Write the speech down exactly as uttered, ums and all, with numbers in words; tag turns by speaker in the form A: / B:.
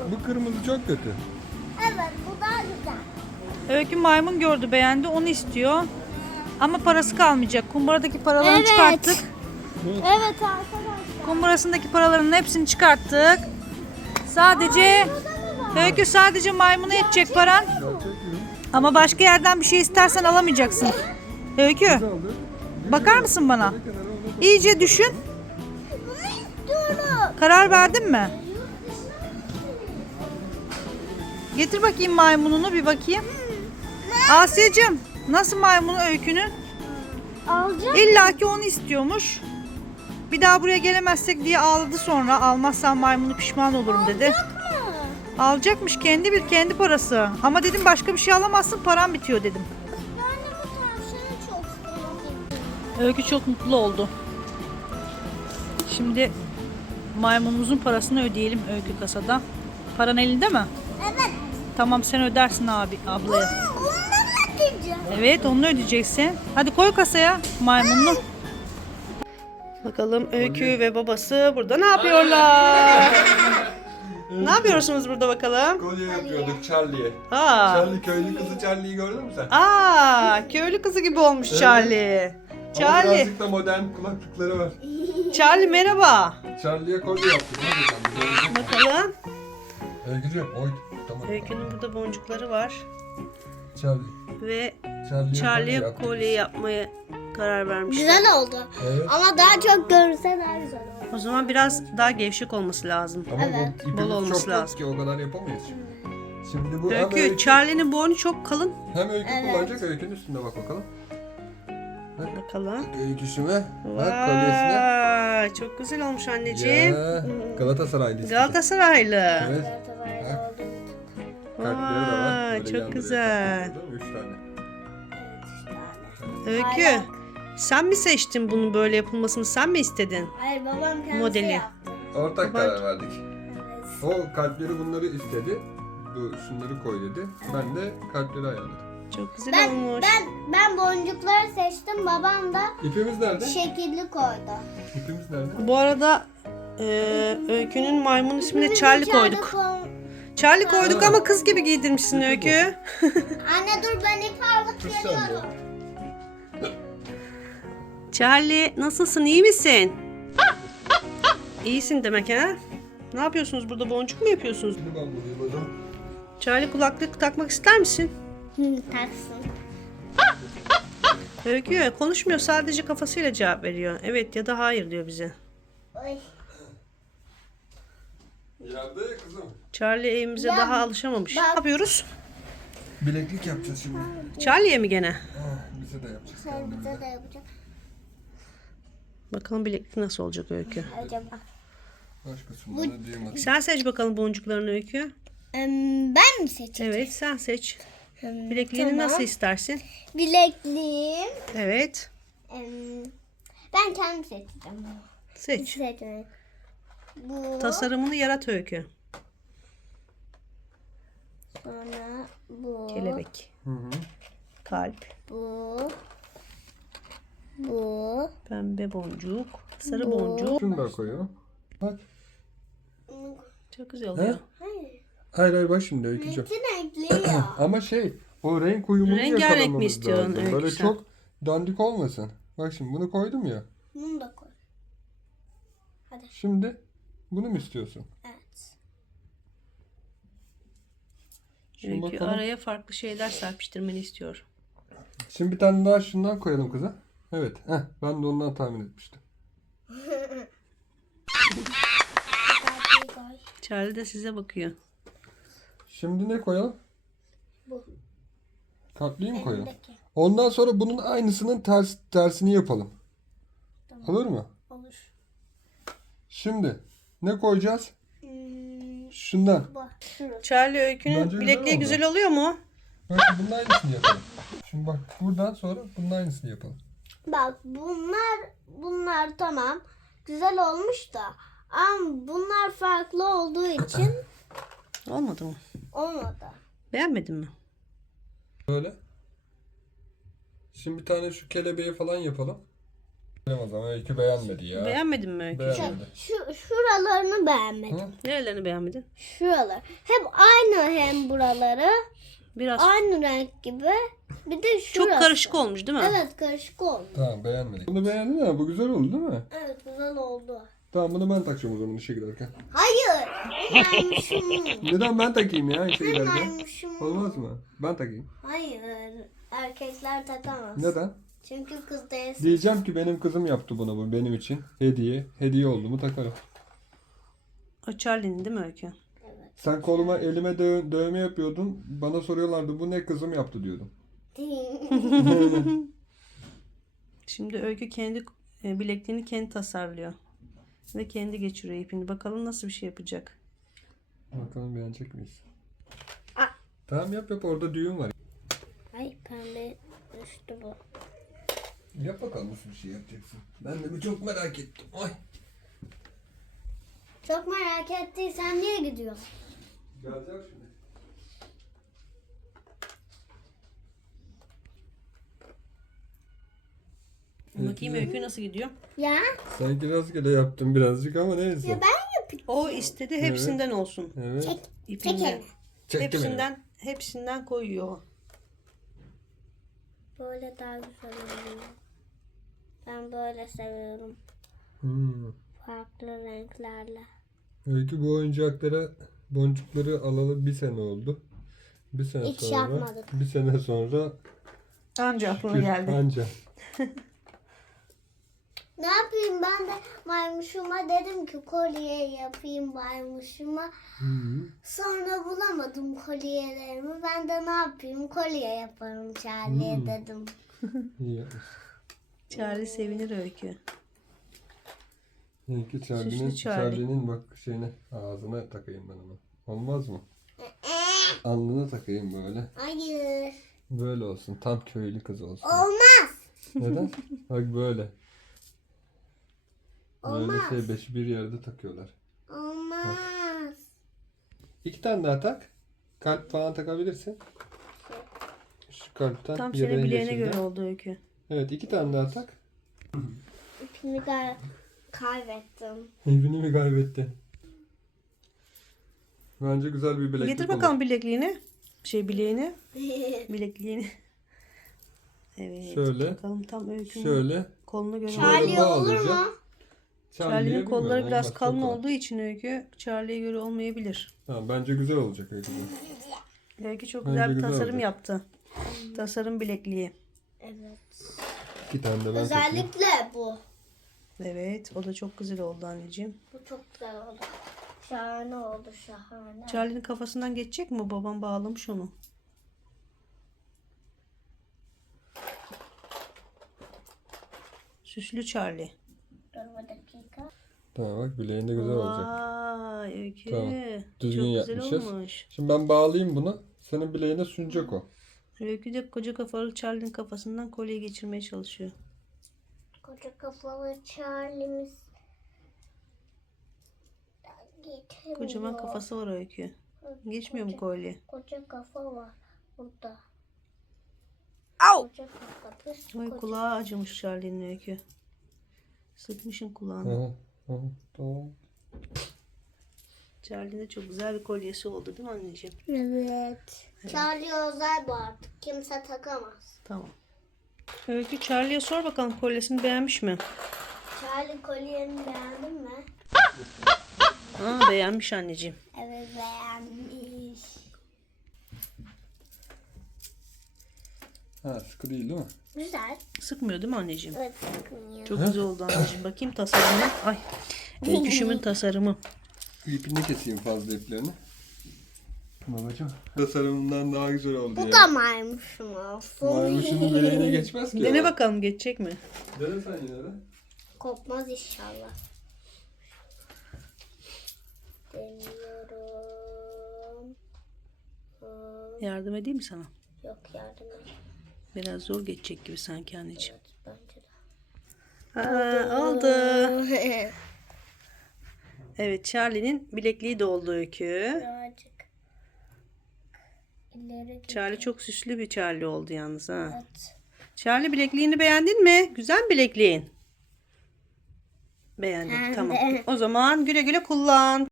A: Bu kırmızı çok kötü.
B: Evet, bu daha güzel.
C: Öykü maymun gördü, beğendi, onu istiyor. Ama parası kalmayacak. Kumbaradaki paralarını
B: Evet.
C: çıkarttık.
B: Evet arkadaşlar.
C: Kumbarasındaki paraların hepsini çıkarttık. Sadece Öykü sadece maymuna yetecek paran.
A: Gerçek mi?
C: Ama başka yerden bir şey istersen alamayacaksın. Öykü,
A: Ne aldı?
C: bakar mısın bana?
A: Kenara ona bak.
C: İyice düşün. Karar verdin mi? Getir bakayım maymununu, bir bakayım. Asya'cığım, nasıl maymunu Öykünün?
B: Alacağım.
C: İlla ki onu istiyormuş. Bir daha buraya gelemezsek diye ağladı sonra. Almazsan maymunu pişman olurum dedi. Alacakmış, kendi bir kendi parası. Ama dedim başka bir şey alamazsın, param bitiyor dedim.
B: Ben de bu tavşanı çok seviyorum.
C: Öykü çok mutlu oldu. Şimdi maymunumuzun parasını ödeyelim Öykü kasada. Paran elinde mi?
B: Evet.
C: Tamam, sen ödersin abi ablaya.
B: Bundan mı diyeceğim?
C: Evet, onu ödeyeceksin. Hadi koy kasaya maymununu. Bakalım Öykü ve babası burada ne yapıyorlar? Ne yapıyorsunuz burada bakalım?
A: Kolye yapıyorduk Charlie'ye.
C: Aa,
A: Charlie, köylü kızı Charlie'yi gördün mü sen?
C: aa, köylü kızı gibi olmuş
A: Evet.
C: Charlie.
A: Ama
C: Charlie,
A: birazcık da modern kulaklıkları var.
C: Charlie merhaba.
A: Charlie'ye kolye yaptık. Ne güzel.
C: Bakalım.
A: Öykücüğüm, oy. Tamam.
C: Öykünün burada boncukları var
A: Charlie.
C: ve
A: Charlie'ye
C: Charlie'ye
A: kolye yaptık.
C: kolye yapmaya karar vermişler.
B: Güzel oldu.
A: Evet.
B: Ama daha çok görürse daha güzel olur.
C: O zaman biraz daha gevşek olması lazım.
A: Ama
B: Evet.
A: bu ipimiz
C: Bol olması
A: çok
C: lazım.
A: yok ki o kadar yapamayız. Şimdi bu hem
C: Öykü,
A: öykü,
C: Charlie'nin boynu çok kalın.
A: hem öykü
B: Evet.
A: kullanacak, öykünün üstünde bak bakalım.
C: Bakalım.
A: Öyküsüme, bak kolyesine.
C: Vay, çok güzel olmuş anneciğim.
A: Ya, Galatasaraylı istedi.
C: Galatasaraylı.
A: Evet. Kalpleri de var.
C: Vay,
A: Böyle
C: çok
A: yandırıyor
C: güzel.
A: kalpleri, değil mi? Üç tane.
C: Öykü, sen mi seçtin bunun böyle yapılmasını, sen mi istedin?
B: Hayır, babam kendisi
C: Modeli.
B: yaptı.
A: Ortak
C: Bak.
A: karar verdik. O kalpleri bunları istedi. Bu şunları koy dedi. Ben de kalpleri ayarladım.
C: Çok güzel
B: Ben,
C: olmuş.
B: ben, ben boncukları seçtim. Babam da
A: İpimiz nerede?
B: şekilli koydu.
A: İpimiz nerede?
C: Bu arada e, Öykü'nün maymun ismini Charlie koyduk.
B: koy-
C: Charlie koyduk
A: Ha.
C: ama kız gibi giydirmişsin
A: Kötü
C: Öykü.
B: Anne dur, ben ip alıp
A: Kız sen
B: geliyorum.
C: Charlie, nasılsın, iyi misin? İyisin demek ha? Ne yapıyorsunuz burada, boncuk mu yapıyorsunuz?
A: Şimdi ben buraya bakalım.
C: Charlie, kulaklık takmak ister misin?
B: Hı, taksın.
C: Öykü konuşmuyor, sadece kafasıyla cevap veriyor. Evet ya da hayır diyor bize.
B: Oy.
A: Yerde ya kızım.
C: Charlie evimize
B: Ya,
C: daha alışamamış.
B: ben-
C: Ne yapıyoruz?
A: Bileklik yapacağız şimdi.
C: Charlie'ye mi gene?
A: Ah, bize de yapacağız
B: Sen
A: kendimize.
B: bize de yapacak.
C: Bakalım bileklik nasıl olacak Öykü.
B: Acaba.
A: Başkasından da diyeyim.
C: Sen seç bakalım boncuklarını Öykü.
B: Em, ben mi seçeceğim?
C: Evet, sen seç.
B: Em,
C: Bilekliğini
B: tamam.
C: nasıl istersin?
B: Bilekliğim.
C: Evet.
B: Em, ben kendim seçeceğim.
C: Seç.
B: Seçmek. Bu.
C: Tasarımını yarat Öykü.
B: Sonra bu.
C: Kelebek.
A: Hı hı.
C: Kalp.
B: Bu. Bu.
C: Pembe boncuk. Sarı
B: Bu.
C: boncuk.
A: Şunu da koyuyorum. Bak.
C: Çok güzel oluyor.
B: Hayır.
A: Hayır hayır bak şimdi öykücüğüm.
B: Bütün renkli ya.
A: Ama şey o renk uyumunu
C: Rengarenk mi
A: yakalamamız
C: istiyorsun
A: lazım.
C: Öykü
A: Böyle
C: sen?
A: çok dandik olmasın. Bak şimdi bunu koydum ya.
B: Bunu da koy.
A: Şimdi bunu mu istiyorsun?
B: Evet.
A: Şimdi
C: Öykü
A: bakalım.
C: araya farklı şeyler serpiştirmeni istiyor.
A: Şimdi bir tane daha şundan koyalım kıza. Evet. Heh, ben de ondan tahmin etmiştim.
B: Kalpli koy.
C: Charlie de size bakıyor.
A: Şimdi ne koyalım?
B: Bu.
A: Kalpliyi mi koyalım?
B: Elimdeki.
A: Ondan sonra bunun aynısının ters, tersini yapalım.
B: Tamam.
A: Olur mu?
B: Olur.
A: Şimdi ne koyacağız?
B: Hmm,
A: Şundan.
B: bu. Şurası.
C: Charlie Öykü'nün
A: Bence güzel
C: bilekliği
A: oldu.
C: güzel oluyor mu?
A: Bak şimdi bunun aynısını yapalım. Şimdi bak buradan sonra bunun aynısını yapalım.
B: Bak bunlar bunlar tamam. Güzel olmuş da. Ama bunlar farklı olduğu için
C: Olmadı mı?
B: olmadı.
C: Beğenmedin mi?
A: Böyle. Şimdi bir tane şu kelebeği falan yapalım. O zaman Öykü beğenmedi ya.
C: Beğenmedin mi Öykü?
A: Beğenmedi.
B: Şu şuralarını beğenmedim.
A: Hı?
C: Nerelerini beğenmedin?
B: Şuralar. Hep aynı hem buraları.
C: Biraz
B: Aynı renk gibi. Bir de şurası.
C: çok karışık olmuş değil mi?
B: Evet karışık oldu.
A: Tamam beğenmedik. Bunu beğendin ama bu güzel oldu değil mi?
B: Evet güzel oldu.
A: Tamam bunu ben takacağım o zaman işe giderken.
B: Hayır. Maymışım.
A: Neden ben takayım ya işe giderken?
B: Maymışım.
A: Olmaz mı? Ben takayım.
B: Hayır. Erkekler takamaz.
A: Neden?
B: Çünkü kız değilsin.
A: Diyeceğim ki benim kızım yaptı bunu bu benim için. Hediye. Hediye oldu mu takarım.
C: O Charlie'nin değil mi Öykü?
B: Evet.
A: Sen koluma elime dö- dövme yapıyordun. Bana soruyorlardı bu ne kızım yaptı diyordum.
C: Şimdi Öykü kendi e, bilekliğini kendi tasarlıyor. Ve kendi geçiriyor ipini. Bakalım nasıl bir şey yapacak.
A: Bakalım beğenecek miyiz?
B: Aa.
A: Tamam yap yap orada düğün var.
B: Ay pembe düştü bu.
A: Yap bakalım nasıl bir şey yapacaksın. Ben de bir çok merak ettim. Ay.
B: Çok merak ettiysen niye gidiyorsun?
A: Gelecek şimdi.
C: Bakayım Öykü nasıl gidiyor?
B: Ya?
A: Sanki rastgele yaptım birazcık ama neyse.
B: Ya ben yapayım.
C: O istedi hepsinden olsun.
A: Evet.
B: Çek.
C: İpinden.
B: Çek elini.
A: Çektim
C: Hepsinden hepsinden koyuyor.
B: Böyle daha güzel oluyor. Ben böyle seviyorum.
A: Hmm.
B: Farklı renklerle.
A: Öykü bu oyuncaklara boncukları alalı bir sene oldu. Bir sene
B: Hiç
A: sonra.
B: yapmadık.
A: Bir sene sonra.
C: Anca aklına geldi.
A: Anca.
B: Ne yapayım ben de maymuşuma dedim ki kolye yapayım maymuşuma.
A: Hı -hı.
B: Sonra bulamadım kolyelerimi. Ben de ne yapayım kolye yaparım Charlie'ye
A: Hmm.
B: dedim.
A: İyi yapmışsın.
C: Charlie sevinir Öykü.
A: İyi ki Charlie'nin,
C: Süslü Charlie.
A: Charlie'nin bak şeyine ağzına takayım ben onu. Olmaz mı? Alnına takayım böyle.
B: Hayır.
A: Böyle olsun. Tam köylü kız olsun.
B: Olmaz.
A: Neden? Bak böyle. Böyle
B: Olmaz.
A: şey beşi bir yerde takıyorlar.
B: Olmaz.
A: İki tane daha tak. Kalp falan takabilirsin. Şu kalpten
C: Tam
A: yerin
C: senin bileğine
A: yeşilden.
C: göre oldu Öykü.
A: Evet iki tane daha tak.
B: İpimi kay- kaybettim.
A: İpini mi kaybettin? Bence güzel bir bileklik
C: Getir
A: olur.
C: bakalım bilekliğini. Şey bileğini. Bilekliğini. Evet.
A: Şöyle.
C: Bakalım tam Öykü'nün
A: Şöyle.
C: koluna göre.
B: Charlie
A: Böyle
B: olur
A: bağlayacağım.
B: mu?
C: Charlie'nin
A: bilmiyorum,
C: kolları biraz
A: olmaz,
C: kalın
A: çok kolay.
C: olduğu için Öykü Charlie'ye göre olmayabilir.
A: Tamam bence güzel olacak öyle.
C: Öykü çok
A: Bence
C: güzel bir
A: güzel
C: tasarım
A: olacak.
C: yaptı. Tasarım bilekliği.
B: Evet.
A: İki tane de ben takayım.
B: Özellikle bu.
C: Evet, o da çok güzel oldu anneciğim.
B: Bu çok güzel oldu. Şahane oldu şahane.
C: Charlie'nin kafasından geçecek mi? Babam bağlamış onu. Süslü Charlie.
B: Dur bir dakika.
A: Tamam bak bileğinde güzel olacak.
C: Vay Öykü.
A: Tamam, düzgün
C: Çok güzel
A: yapmışız.
C: olmuş.
A: Şimdi ben bağlayayım bunu. Senin bileğine sunacak o.
C: Öykü de koca kafalı Charlie'nin kafasından kolye geçirmeye çalışıyor.
B: Koca kafalı Charlie'miz. Geçemiyor.
C: Kocaman kafası var Öykü. Geçmiyor mu kolye?
B: Koca kafa var burada.
C: Au!
B: Koca kafa. Pis
C: Ay
B: koca.
C: kulağı acımış Charlie'nin Öykü. Sıkmışın kulağını.
A: Aha, aha, tamam.
C: Charlie'nin de çok güzel bir kolyesi oldu değil mi anneciğim?
B: Evet. Charlie özel bu artık. Kimse takamaz.
C: Tamam. Öykü Charlie'ye sor bakalım kolyesini beğenmiş mi?
B: Charlie kolyeni beğendin mi?
C: Aa beğenmiş anneciğim.
B: Evet beğenmiş.
A: Ha sıkı değil değil mi?
B: Güzel.
C: Sıkmıyor değil mi anneciğim?
B: Evet sıkmıyor.
C: Çok güzel oldu anneciğim. Bakayım tasarımı. Ay. Öyküşümün tasarımı.
A: İpini keseyim fazla iplerini. Babacığım. Tasarımından daha güzel oldu
B: Bu
A: ya.
B: da maymuşum olsun.
A: Maymuşunun bileğine geçmez ki.
C: Dene
A: ya.
C: bakalım geçecek mi?
A: Dene sen yine de.
B: Kopmaz inşallah. Deniyorum. Aa,
C: Yardım edeyim mi sana?
B: yok yardım et.
C: Biraz zor geçecek gibi sanki anneciğim.
B: Evet bence de.
C: Aa, oldu. Evet Charlie'nin bilekliği de oldu Öykü.
B: Birazcık ileri git.
C: Charlie çok süslü bir Charlie oldu yalnız ha.
B: Evet.
C: Charlie bilekliğini beğendin mi? Güzel mi bilekliğin? Beğendin.
B: Ben
C: Tamam.
B: de.
C: O zaman güle güle kullan.